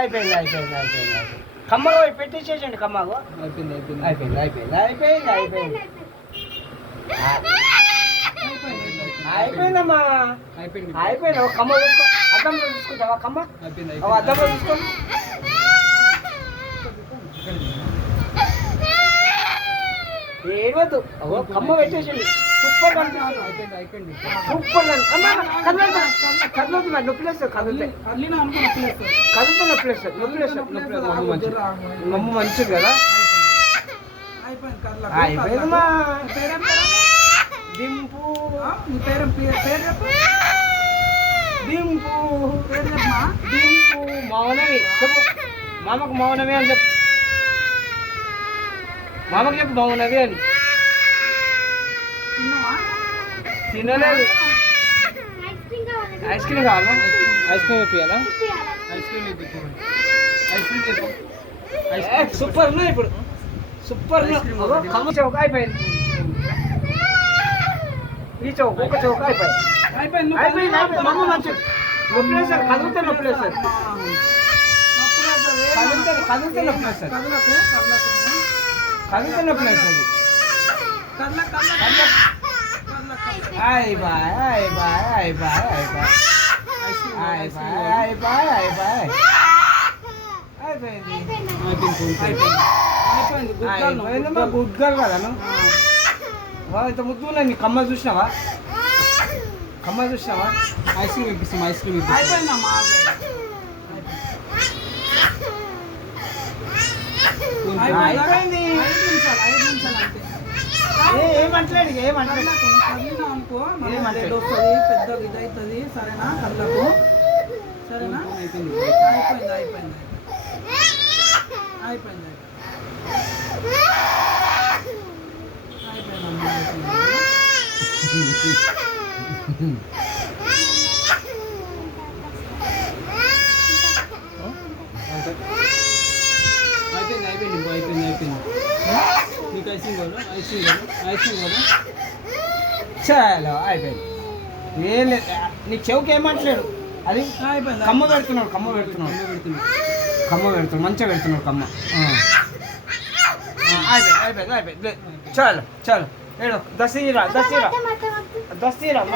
అయిపోయింది అయిపోయింది అయిపోయింది అయిపోయింది. కమ్మగా పెట్టేసేసండి కమ్మగా. అయిపోయింది అయిపోయింది అయిపోయింది అయిపోయింది అయిపోయింది అయిపోయింది అయిపోయిందమ్మా. అయిపోయింది అయిపోయింది. ఒక కమ్మ చూసుకో, అద్దంలో చూసుకుంటావా కమ్మ? అయిపోయింది ఒక అద్దంలో చూసుకో. ఏడవద్దు, కమ్మ పెట్టేసండి. సూపర్ కనిపిస్తుంది. అయిపోయింది అయిపోయింది సూపర్ కదలదు, నొప్పిలేస్తుంది. కదిలితే కదిలితే నొప్పిలేస్తుంది. నొప్పిలేస్తుంది. నమ్ము మంచిది కదా. అయిపోయిందమ్మా. దింపు దింపు దింపు. మౌనవి చెప్పు, మామకు మౌనవి అని చెప్పు. మామకు చెప్పు మౌనవి అని. తినలేదు. ఐస్ క్రీమ్ కావాలా? ఐస్ క్రీమ్ వేపియాలా? సూపర్ ఉన్నాయి ఇప్పుడు. సూపర్ కమ్మ చౌక అయిపోయింది. ఈ చౌక ఒక చౌక అయిపోయింది. అయిపోయింది అయిపోయింది. మమ్మ మంచిది. నొప్పిలేస్తారు, కదిలితే నొప్పిలేస్తారు. కదిలితే నొప్పిలేస్తారు. కదిలితే నొప్పిలేస్తుంది. Ay bye, ay bye, ay bye, ay bye. Ay bye, ay bye, ay bye. అయిపోయిందమ్మా. గుడ్ గర్ల్ కదా నువ్వు. ఇంత ముద్దు నీ కమ్మ చూసినావా? కమ్మ చూసినావా? ఐస్ క్రీమ్ ఇప్పిస్తాం, ఐస్ క్రీమ్ ఇప్పిస్తాం. అయిపోయింది. ఏమంటలేడు, ఏమంటలేదు. పెద్ద ఇది అవుతుంది. సరేనా? కళ్ళకు సరేనా? అయిపోయింది అయిపోయింది అయిపోయింది అయిపోయిందమ్మా. అయిపోయింది అయిపోయింది అయిపోయింది అయిపోయింది. నీకు ఐసింగ్ కావాలా? ఐసింగ్ కావాలా? ఐసింగ్ కావాలా? చాలా అయిపోయింది. ఏం లేదు, నీకు చెవుకి ఏమంటలేడు. అది కమ్మ పెడుతున్నాడు, కమ్మ పెడుతున్నాడు, కమ్మ పెడుతున్నాడు. మంచిగా పెడుతున్నాడు కమ్మ. అయిపోయింది అయిపోయింది అయిపోయింది. చాలు చాలు. ఏడు దస్తీరా దస్తీరా దస్తీరా.